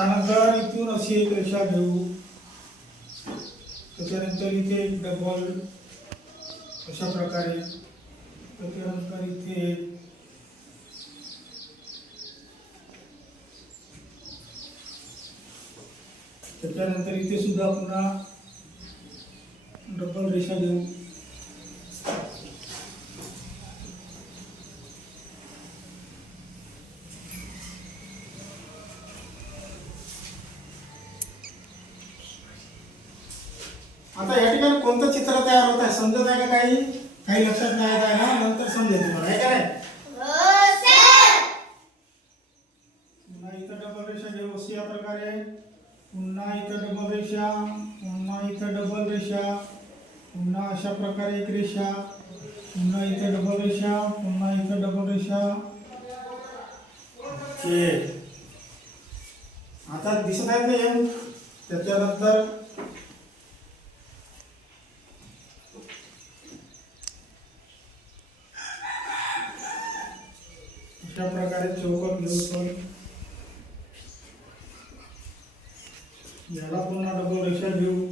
त्यानंतर इथून अशी एक रेषा घेऊ, त्याच्यानंतर इथे एक डबल अशा प्रकारे, त्याच्यानंतर इथे त्याच्यानंतर इथे सुद्धा पुन्हा डबल रेषा घेऊ. आता या ठिकाणी कोणतं चित्र तयार होत आहे समजत आहे का? काही काही लक्षात नाही आहे ना, नंतर समजेल तुम्हाला, आहे का नाही? पुन्हा इथं डबल रेषा घेऊ अशी या प्रकारे, पुन्हा इथं डबल रेषा, पुन्हा इथं डबल रेषा, पुन्हा अशा प्रकारे एक रेषा, पुन्हा इथे डबल रेषा, पुन्हा इथं डबल रेषा. आता दिसत आहेत ना? त्याच्यानंतर अशा प्रकारे चौकोन घेऊ, पण याला पुन्हा डबल रेषा घेऊ.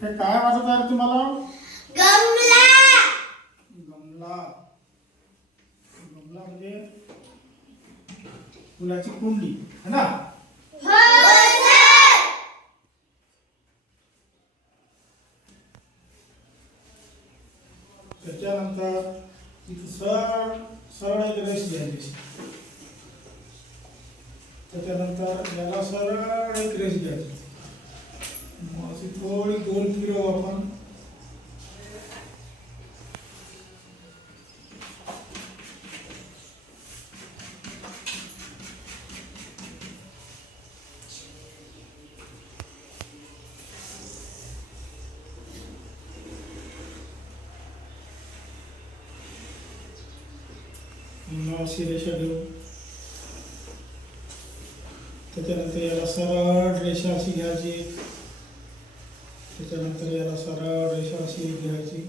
हे काय वाटत आहे तुम्हाला? गमला. गमला, गमला म्हणजे फुलाची कुंडी, है ना? हो सर. त्याच्यानंतर इथे सरळ एक रेष घ्यायची, त्याच्यानंतर याला सरळ एक रेष घ्यायची, अशी थोडी गोल फिरवू आपण. अशी रेषा घेऊ, त्याच्यानंतर याला सरळ रेषा अशी घ्यायची, त्याच्यानंतर याला सरळ रेषा अशी घ्यायची.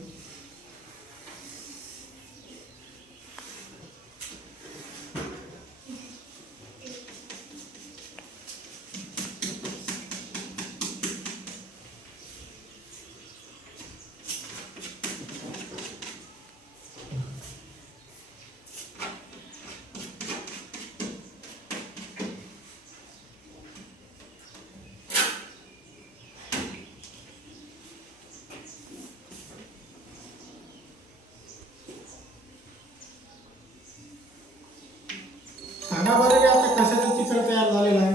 सांगा बरं की आता कशाचं चित्र तयार झालेलं आहे?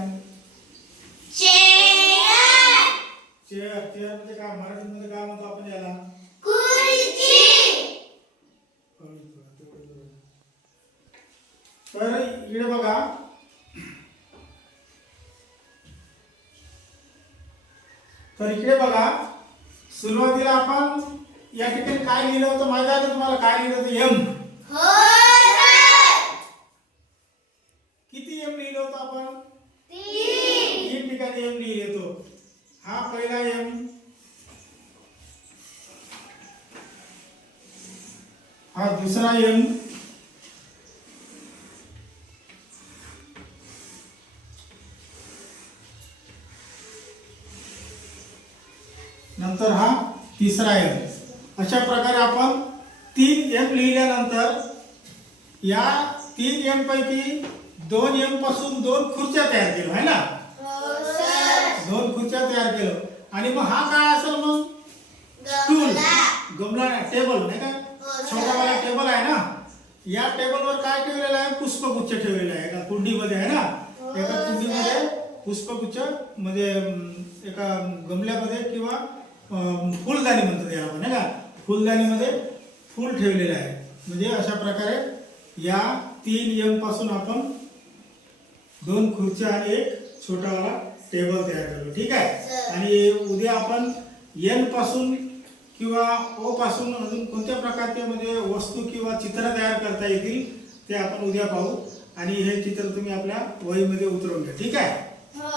चेअर. चेअर, चेअर म्हणजे काय मराठीमध्ये काय म्हणतो आपण याला? खुर्ची. तर इकडे बघा, तर इकडे बघा, सुरुवातीला आपण या ठिकाणी काय लिहिलं होतं माहिती आहे का तुम्हाला? काय लिहिलं होतं? एम. किती एम लिहिलं होतं आपण? 3 ठिकाणी एम लिहिले होतो. हा पहिला एम, हा दुसरा एम, नंतर हा तिसरा एम. अशा प्रकारे आपण 3 एम लिहिल्यानंतर या 3 एम पैकी 2M पासून 2 खुर्च्या तयार केलो आहे ना, हो सर. 2 खुर्च्या तयार केलो. आणि मग हा काय असेल मग? स्टूल, गमला, टेबल नाही का, छोटा वाला टेबल आहे ना. या टेबलवर काय ठेवलेलं आहे? पुष्पगुच्छ ठेवलेला आहे. एका कुंडीमध्ये आहे ना, एका कुंडीमध्ये पुष्पगुच्छ म्हणजे एका गमल्यामध्ये किंवा फुलदाणी म्हणतात याला आपण, आहे का, फुलदाणीमध्ये फूल ठेवलेलं आहे. म्हणजे अशा प्रकारे या 3M पासून आपण 2 खुर्च्या आणि एक छोटावाला टेबल तयार केलो. ठीक आहे. आणि उद्या आपण N पासून किंवा O पासून अजून कोणत्या प्रकारचे म्हणजे वस्तू किंवा चित्र तयार करता येतील ते आपण उद्या पाहू. आणि हे चित्र तुम्ही आपल्या वहीमध्ये उतरवून घ्या. ठीक आहे. हो